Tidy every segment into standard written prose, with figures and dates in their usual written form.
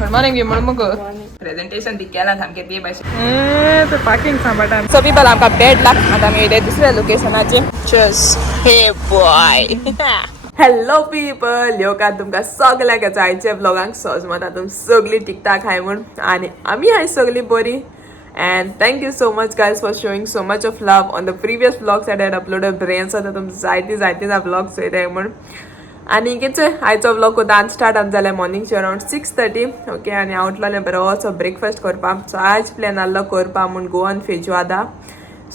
Good morning म्हणून मग presentation ती केला सामके ती भाशेन पार्किंग सांबाळटा सो पीपल आमकां बेड लाग आतां आमी येयले दुसऱ्या लोकेशनाचेर चस हे बॉय हॅलो पीपल येवकार तुमकां सगळ्याक आयच्या ब्लॉगांक सोजमता तुम सगळीं टिकटाक हाय म्हूण आनी आमी हाय सगळीं बरी. And thank you so much guys for showing so much of love on the previous vlogs that I had uploaded. Brains आता तुम जायती vlogs चोयताय म्हण आनी कितें आयचो व्लॉग को डान्स स्टार्ट जालें मॉर्निंगचे अराउंड 6:30 ओके आनी हांव उठलोलें बरोसो ब्रेकफास्ट करपाक. सो आज प्लॅन आसलो करपा म्हूण गोवन फेजवादा.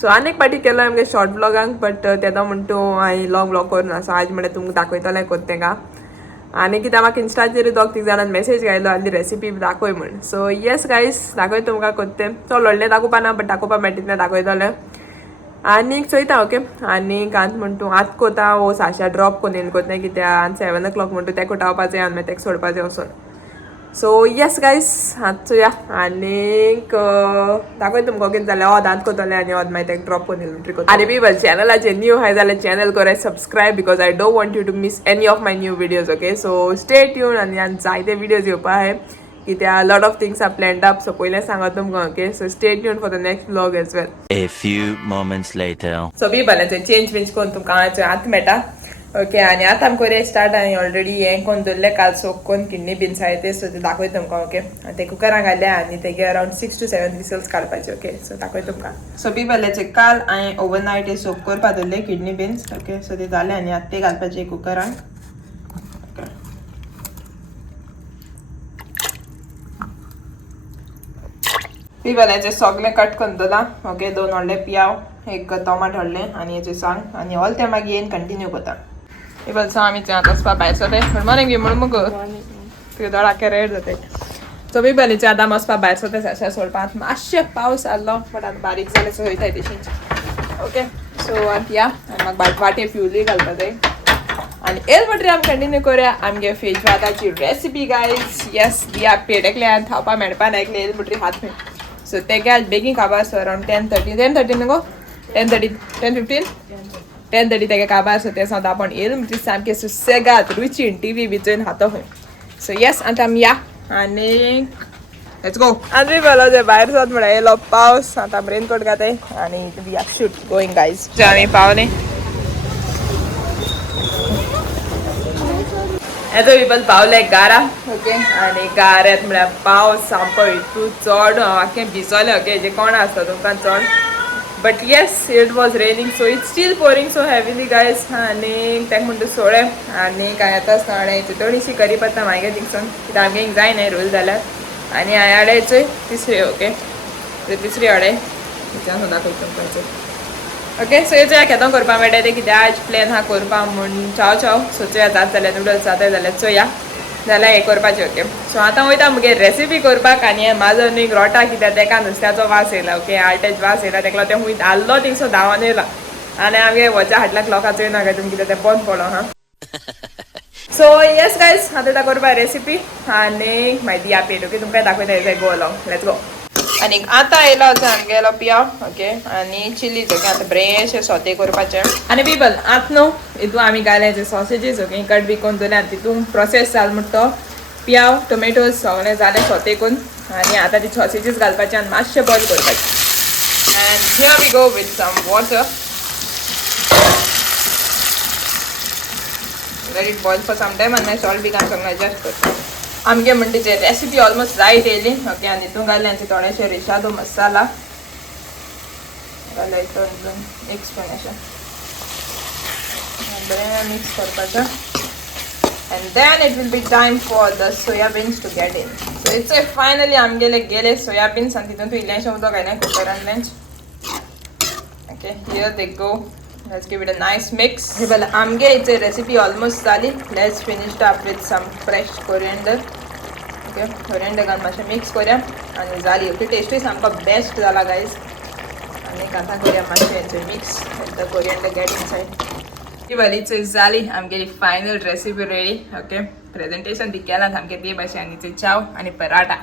सो आनी एक पाटी केलो आमगे शॉर्ट व्लॉगांक बट तेदो म्हणटू हांवें लॉंग व्लॉग करना. सो आज म्हळ्यार तुमकां दाखयतलें कोत्तेंका आनी कितें म्हाका इंस्टाचेर दोग तीग जाणांनी मेसेज घायलो आनी रेसिपी दाखय म्हण. सो येस गायस दाखय तुमकां कोत्तें चल व्हडलें दाखोवपा ना बट दाखोवपा मेळटा दाखयतलें आनीक चोयता ओके. आनीक आतां म्हणटू आतां कोता वो साशा ड्रॉप कोन्न येवन कोत्तें कित्याक आनी 7 o'clock म्हणटू तेका उठावपाचें आनी मागीर तेका सोडपाचें वचून. सो येस गायस आतां चोया आनीक दाखय तुमकां कितें जालें ओद आतां कोतलें आनी ओद मागीर तेका ड्रॉप कोन्न येवन एंट्री कोत्ता. आनी पीपल चॅनलाचेर न्यू हाय जाल्यार चॅनल कोराय subscribe because I don't want you to miss any of my new videos okay. So stay tune आनी जायते विडियोज येवपा आहाय कित्याक lot of things are planned up. So पयलें सांगत तुमकां okay. So stay tune for the next vlog as well. A few moments later. So people change करून तुमकां आतां मेळटा ओके. आनी आतां आमकां कोरया स्टार्ट आनी ऑलरेडी हें कोन्न दवरलें काल सोक कोन्न किडनी बीन्स आहाय ते. सो ते दाखय तुमकां ओके. आनी ते कुकरान घाले आनी तेगे अराउंड 6 to 7 विसल्स काडपाचे ओके. सो दाखय तुमकां. सो पीपल काल हांवें ओवरनायट हे सोक करपा दवरले किडनी बीन्स ओके. सो ते जाले आनी आतां ते घालपाचे कुकरान. पीपल हेचे सगळें कट करून दवरला ओके. 2 व्हडले पियाव एक टोमाट हाडले आनी हेचे सांग आनी ऑल ते मागीर येवन कंटिन्यू करता. पीपल सो आमी आतां वचपा भायर सरले गुड मॉर्निंग म्हणून मग तुगे दोळाके रेड जाताय. सो पीपल हेचे आतां वचपा भायर सरता साशा सोडपाक मातशें पावस आहलो बट आतां बारीक जालें सो वयताय तशींच ओके. सो आतां या आनी म्हाका वाटे फ्युली घालपा जाय आनी येल म्हणटरी आमी कंटिन्यू करूया आमगे फेजवादाची रेसिपी गायज. येस दिया पेटकले आनी खावपा मेळपा नायकले येल म्हणटरी हात मेळ. सो तेगे आज बेगीन काबार सो अराउंड 10:30 न्हू गो 10:30 तेगे काबार सो ते सांगता आपण येल म्हणटरी सामकें सुसेगाद रुचीन टीव्ही बिचून हातो खंय. सो येस आतां आमी या आनीक लेट्स गो. आनी बोलो जे भायर सर म्हळ्यार येयलो पावस आतां आमी रेनकोट घाताय आनी we are shoot going guys. So आमी पावले येतो पीपल पावले गारा ओके. आनी गाऱ्यात म्हळ्यार पावस सामको इतू चड आख्खें भिजोलें ओके. हेजे कोण आसता तुमकां चड but yes it was raining so it's steel pouring so heavily guys. आनी तेका म्हणटा सोळे आनी काय येता आसतना हाडे हेची थोडीशी करी पत्ता मागे थिंगसून कित्याक आमगे हिंग जायनाय रोल जाल्यार आनी हांवें हाडे चोय तिसरी ओके. तिसरी हाडे हिच्यान दाखय तुमकां ओके. सो हेचो खेतो करपा मेळटा ते कित्याक आज प्लॅन हा करपा म्हूण चाव सो चोया जात जाल्यार नुडल्स जाताय जाल्यार चोया जाल्यार हें करपाचें ओके. सो आतां वयता मुगे रेसिपी करपाक आनी हें माझो न्ही रोटा कित्याक तेका नुस्त्याचो वास येयला ओके. आल्टेज वास येयला तेका लागून तें आल्लो थिंगसो धांवन येयला आनी आमगे वचा हाटल्याक लोकां चोयना काय तुमी कित्याक तें बंद पडलो हा. सो येस गायज आतां करपा रेसिपी आनी मागीर दिया पेट ओके. तुमकां दाखयता येता गो अलॉंग लेट्स गो. आनी आतां येयलो आमगेलो पियाव ओके आनी चिलीज ओके. आतां बरेंशें सोते करपाचें आनी पीपल आतां न्हू हितून आमी घाले जे सॉसेजीस ओके कट बी करून दवरले आनी तितून प्रोसेस जाल म्हणटा तो पियाव टोमेटोज सगळें जालें सोते करून आनी आतां ती सॉसेजीस घालपाचें आनी मातशें बॉयल करपाचें. And here we go with some water let it boil for some time आनी मागीर सॉल्ट बी घालून एडजस्ट करता. आमगे म्हणटा जे रेसिपी ऑलमोस्ट जायत येयली ओके. आनी हितून घाले आनी थोडेशे रेशादो मसाला घाले हितून मिक्स करून अशें बरें मिक्स करपाचें and then it will be time for the soybeans to get in. So it's finally आमगेले गेले सोयाबीन्स आनी तितून तूं इल्लेशें उदक घायलें कुकरांतलेंच okay. Here they go. Let's give it a nice mix. Well, आमगे इट्स रेसिपी ऑलमोस्ट जाली. Let's finish it up with some fresh coriander. Okay, coriander घालून मातशें मिक्स करूया आनी जाली ओके. टेस्टूय सामको बेस्ट जाला गायज. आनी आतां करूया मातशें हेचें mix the coriander get inside. Well it's जाली आमगेली final recipe ready okay. Presentation ती केलां सामकें ते भाशेन आनी चाव आनी पराठा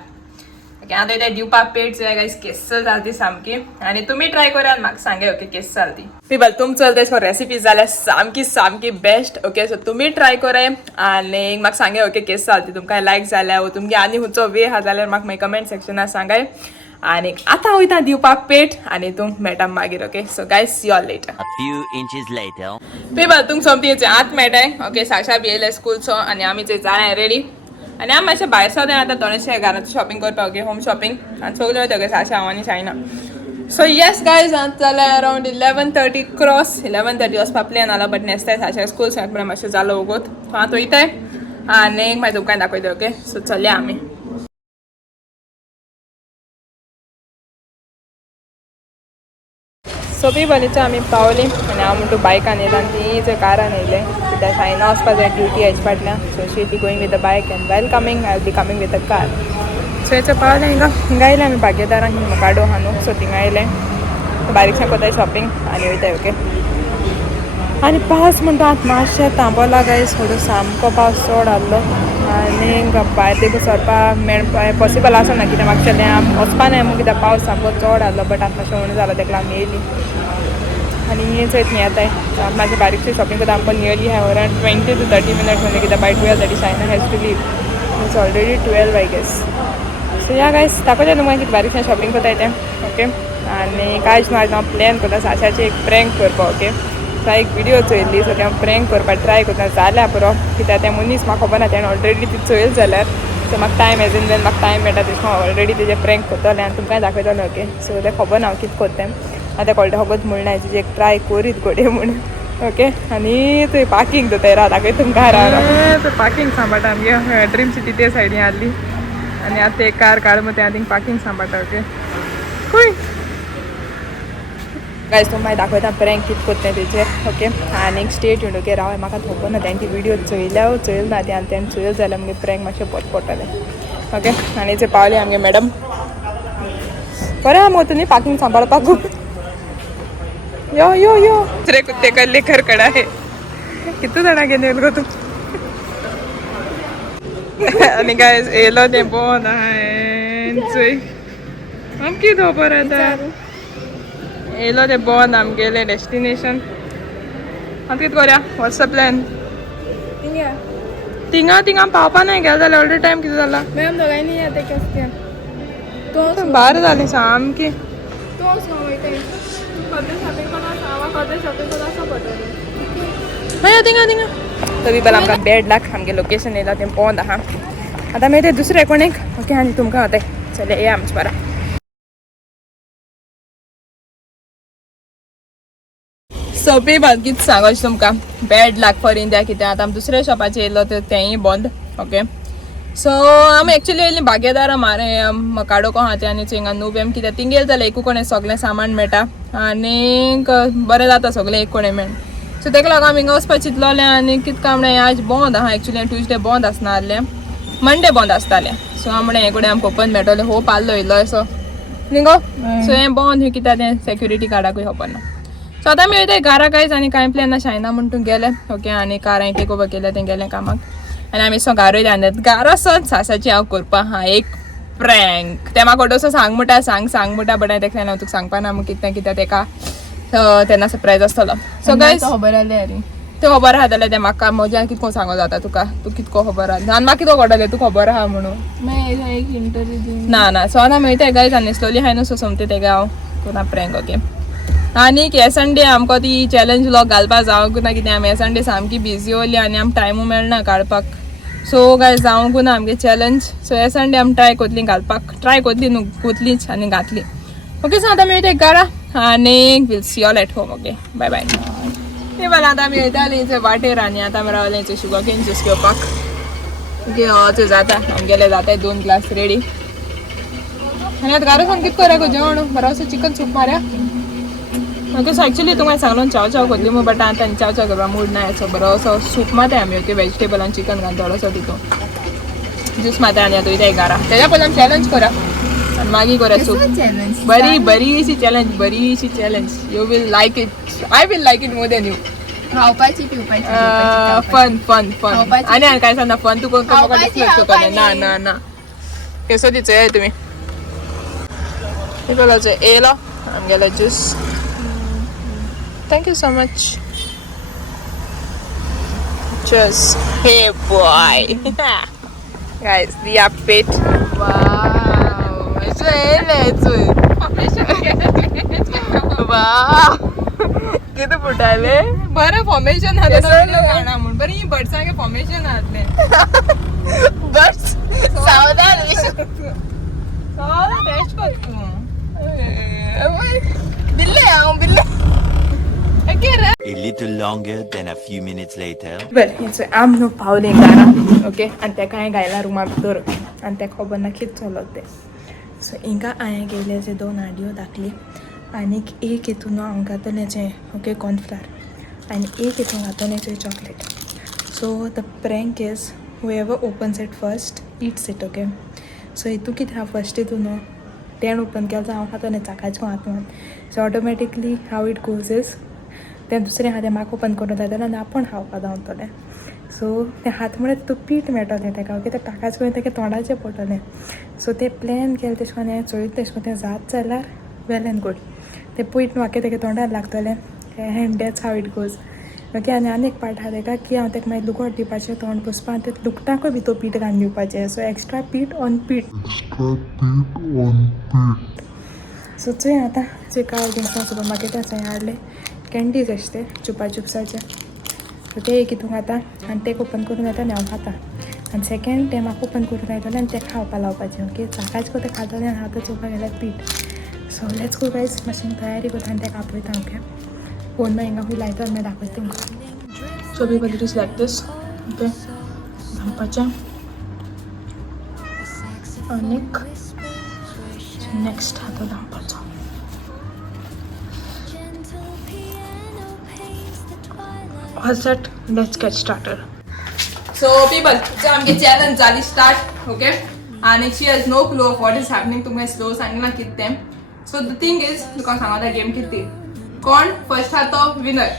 ओके आता इथे दिवपाक पेट जे गाईस केस जाती सामकी आणि तुम्ही ट्राय करा म्हाका सांगे ओके केस चालती पीपल तुमचो तेसो रेसिपी जाल्यार सामकी बेस्ट ओके सो तुम्ही ट्राय कराय आणि म्हाका सांगे ओके केस चालती तुमकां लायक जाल्यार तुमगे आनी खंयचो वे हा जाल्यार म्हाका मागीर कमेंट सेक्शनात सांगाय आणि आता वयता दिवपाक पेट आणि तू मेळटा मागीर okay so guys see all later A few inches later. People तुमक सोमतीचे आत मेळटाय ओके साशा बी येयले स्कूलचो आणि आमी ते जाय रेडी आणि आमी मातशें भायर सो आतां थोडेशें घराचें शॉपिंग करपाक ओके होम शॉपिंग आनी सगळें वयता ओके साशा हांव आनी शायना सो येस गायज जाल्यार अरावंड 11:30 क्रॉस 11:30 वचपा प्लॅन आला बट नेस्ताय साशा स्कूल म्हळ्यार मातशें जालो वगोत सो हांव वयताय आनी मागीर तुमकां दाखयता ओके सो चलया आमी सो पीपलीच्या आमी पावली आनी हांव म्हणटा बायकान येयला आनी ती जे कारान येयले कित्याक सायना वचपा जाय ड्युटी हेज फाटल्यान so she be going with the bike and well coming I be coming with the car so हेचे पावले हिंगा आयले आमी बागेदारांक मोकाडो हा न्हू सो थिंगा आयले बारीकशें कोताय शॉपिंग आनी वयताय ओके आनी पावस म्हणटा आतां मातशें थांबला गायस थोडो सामको पावस चड आहलो आनी भायर देखून सरपाक मेळपा पॉसिबल आसना कित्याक म्हाका वचपा नाय म्हूण कित्याक पावस सामको चड आहलो बट आतां मातशें उणें जालो तेका लागून येयली आनी हेच न्ही येताय म्हाजी बारीकशी शॉपिंग करता आमकां नियरली हांव अरावंड 20 to 30 minutes म्हणजे कित्याक by 12:30 Shaina has to leave it's already 12 I guess so या गायस दाखोवचें न्हू कितें बारीकशें शॉपिंग करताय तें ओके आनी कांयच ना हांव प्लॅन करता साशाचें एक प्रँक करपा ओके सो एक विडियो चोयल्ली सो हांव प्रँक करपाक ट्राय करता जाल्या पुरो कित्याक तें मनीस म्हाका खबर ना तेणें ऑलरेडी ती चोयल जाल्यार सो म्हाका टायम एज इन वेन म्हाका टायम मेळटा तशें हांव ऑलरेडी तेजें प्रँक करतलें आनी तुमकांय दाखयतलें ओके सो तें खबर ना हांव कितें करतें आतां कळटा खबर म्हणना हेजें एक ट्राय करीत घोडे म्हूण ओके आनी थंय पार्किंग दोतोय राव दाखय तुमकां राव पार्किंग सांबाळटा आमगे ड्रीम सिटी ते सायडीन आहली आनी आतां एक कार काड मग ते पार्किंग सांबाळटा ओके खंय गायज तुमकां दाखयता प्रँक कितें करता तेजेर ओके आनी स्टेट यून ओके राव म्हाका खबर ना तेंची विडियो चोयल ना ती आनी तें चोयल जाल्यार आमगे प्रँक मातशें बरें पडटलें ओके आनी ते पावले आमगे मॅडम बरें आहा मग तुमी पार्किंग सांबाळपाक यो यो यो दुसरे कुत्ते का लेकर कडा आहे किती जाणां घेवन गो तू आनी गायज येयलो तें बंद हांवें चोय आमकां कितें खबर आतां येयलो तें बंद आमगेलें डेस्टिनेशन आतां कितें करया वॉट्स द प्लॅन थिंगा पावपा नाय गेले जाल्यार ऑलरेडी टायम कितें जाला मॅम दोगांयनी या ते केस तो भायर जाली सामकी तो शॉपिंग कोणा सांगा कॉटे शॉपिंग कोणा असं पडटलें मागीर थिंगा तरी पण आमकां बॅड लाक आमगे लोकेशन येयला तें बंद आहा आतां मागीर तें दुसरें कोणेक ओके आनी तुमकां आतां चल या आमचे बारा सो पीपल कितें सांगोचें तुमकां बॅड लाक फॉर इंडिया कित्याक आतां आमी दुसऱ्या शॉपाचेर येयलो तर तेंय बंद ओके सो आमी एक्चुअली येयली बागेदारा मारे मकाडो को आहा ते आनी थिंगा नुवेम कित्याक थिंग येयले जाल्यार एकू कोणें सगळें सामान मेळटा आनी बरें जाता सगळें एक कोणें मेळून सो तेका लागून आमी हिंगा वचपा चिंतलोलें आनी कितें काय म्हणलें आज बंद आहा एक्चुअली ट्युजडे बंद आसना आहलें मंडे बंद आसतालें सो हांव म्हणलें हे कडेन आमकां ओपन मेळटलें होप आहलो येयलो असो निगो सो हें बंद कित्याक तें सेक्युरिटी कार्डाकूय खबर ना सो आतां आमी वयताय घरा कांयच आनी कांय प्लॅन ना शायना म्हण तूं गेलें ओके आनी कार हांवें टेक ओवर केलें तें गेलें कामाक आनी आमी सो घरा येयले आनी घरा सोच सासाची हांव करपा हा एक प्रँक तें म्हाका ओडोसो सांग म्हणटा सांग म्हणटा बट हांवें तेका हांव तुका सांगपा ना कितें कित्याक तेका तेन्ना सरप्रायज आसतलो सो गायज खबर आले अरे तें खबर आहा जाल्यार तें म्हाका म्हज्यान कितको सांगो जाता तुका तूं कितको खबर आहा आनी म्हाका कितको घडलें तूं खबर आहा म्हणून मागीर एक इंटरव्यू दिवन ना सो आतां मेळटाय गायज आनी स्लोली हांवें न्हू सो सोमतें तेका हांव कोणा प्रँक ओके आनी हे संडे आमकां ती चॅलेंज व्लॉग घालपाक जावंक ना कित्याक आमी हे संडे सामकी बिजी उरली आनी आमकां टायमू मेळना काडपाक सो गायज जावंक ना आमगे चॅलेंज सो हे संडे आमी ट्राय कोतली घालपाक ट्राय कोतली न्हू कोतलीच आनी घातली ओके सो आतां मेळटा घरा आनी will see all at home okay bye bye hey bye आतां आमी येतालीं थंय वाटेर आनी आतां आमी रावलें थंय शुगर केन ज्यूस घेवपाक ओके थंय जाता आमगेले जाताय 2 ग्लास रेडी आनी आतां घरा सावन कितें करूया गो जेवण बरोसो चिकन सूप मारया ओके सो एक्चुअली तुमकां सांगलो चाव कोतली मग बट आतां चाव करपा मूड ना सो बरोसो सूप मारताय आमी ओके वेजिटेबल आनी चिकन घालून थोडोसो तितून ज्यूस मारताय आनी आतां वयताय घरा तेज्या पयलीं आमी चॅलेंज करा आनी मागीर करा सूप बरीशी challenge you will like it I will like it more than you खावपाची पिवपाची फन आनी काय सांगना फन तू कोण म्हाका डिस्कस करपाक ना केसो दिचो तुम्ही इकडे येलो आमगेलो juice. Thank you so much. Cheers. Hey boy. Guys, the update. Wow. It's wow. किती फुटाले बरं फॉर्मेशन गाणं म्हणून बरं ही बर्ड्सांगे फॉर्मेशन आतले बर्ड्स सावधान टेस्ट कर तू बिल्ले हांव बिल्ले A little longer than a few minutes later. बरं हेचो आम न्हू पावले घरा ओके आनी तेका हांवें घायला रुमा भितर आनी तेका खबर ना कितें चलो ते सो हिंगा हांवें गेले जे 2 आडयो दाखली आनीक एक हितून हांव घातलें जें ओके कॉर्नफ्लावर आनी एक हितून घातलें जें chocolate. So the prank is whoever opens it first it's it okay. So हितू कितें हांव फर्स्ट हितून तें ओपन केलें जाल्यार हांव खातलें चाकाचें हातून. So automatically how it goes is तें दुसरें हातें म्हाका ओपन करून जातलें आनी आपूण खावपाक धांवतलें. सो तें हात म्हळ्यार तूं पीठ मेळटलें तेका ओके. तें टाकाच करून तेका तोंडाचें पडटलें. सो तें प्लॅन केलें तेश कोन हांवें चोयत तेश कोन तें जात जाल्यार वेल एंड गूड. तें पयट म्हाका तेगे तोंडार लागतलें and that's how it goes okay. आनी एक पार्ट आहा तेका की हांव तेका मागीर लुगोट दिवपाचें तोंड पुसपा आनी तें लुगटाकूय भितर पीठ घालून दिवपाचें. सो एक्स्ट्रा पीठ ऑन पीठ. सो चोय आतां जे काल थिंगसान सुपर मार्केटां थंय हाडले कँडीज अशे ते चुपा चुप्साचे. सो ते एक हितून घाता आनी तेका ओपन करून येता आनी हांव खाता आनी सेकेंड तें म्हाका ओपन करून येतलें आनी तें खावपाक लावपाचें ओके. चाकाच को तें खातलें आनी हांव तें चोवपाक गेल्यार पीठ. सो लेट्स गो गायज मातशें तयारी करता आनी तेका आपयता ओके. फोन मागीर हिंगा खूंय लायता आनी मागीर दाखयता तुमकां. So people it is like this okay. धांवपाचें आनीक नेक्स्ट हातो धांवपाचो. All set, let's get started. So people, so आमगे challenge जाली start, okay? And she has no clue of what is happening. तुमगे slow सांगितला कित्ते. So the thing is, तुका सांगता game कित्ती. कोण first हा तो winner.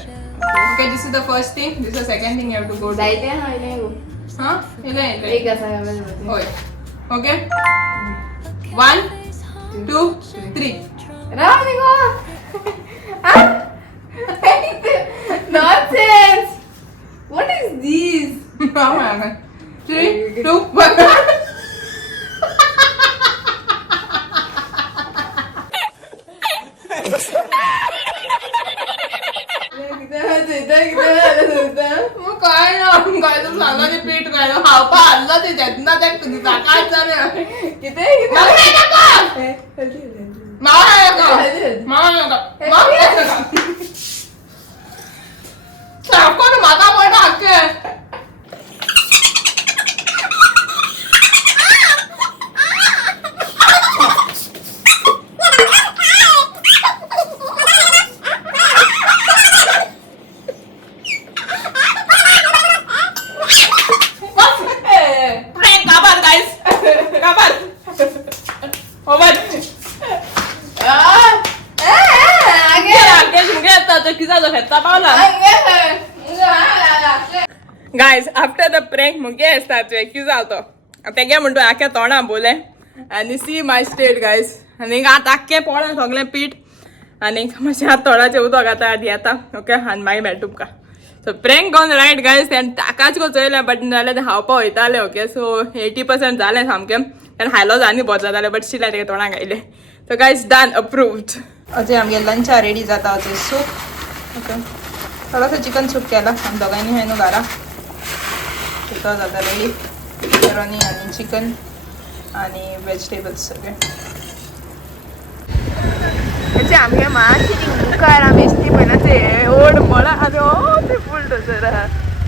Okay, this is the first thing. This is the second thing you have to go. जायते हा इले गो. हाँ, इले. एक असा गावल. होय. Okay. 1, 2, 3. राव निको. Nonsense! What is this? 3, 2, 1. मग काय ना काय तर सांगा ते पीठ काय हावपा हल्ला ते जेतना त्या काय चालेल किती कोण माता पडा हक्के Guys, after the prank, मुगे असतात एक्यूज आलतो. तेगे म्हणतो आख्या तोंडा बोले आनी सी माय स्टेट गायज. आनी आत आख्खे पोळा सगलें पीठ आनी मातशें आतां तोंडाचें उदक आतां आदी येता ओके. आनी मागीर मेळटा तुमकां. So prank gone right guys. तेन्ना ताकाच गो चोयलें बट जाल्यार तें खावपा वयतालें ओके. सो 80% जालें सामकें. तेन्ना हायलो आनी बोर जातालें बट स्टील तेगे तोंडाक घायलें. So guys done approved. Ajay आमगे लंचा रेडी जाता अजय सूप ओके. थोडंसं चिकन सूप केला आमी दोगांयनी हें न्हू घरा. चिकन जाता रेडी पेपरोनी आनी चिकन आनी वेजिटेबल्स सगळे. आमगे मातशी मुखार आमी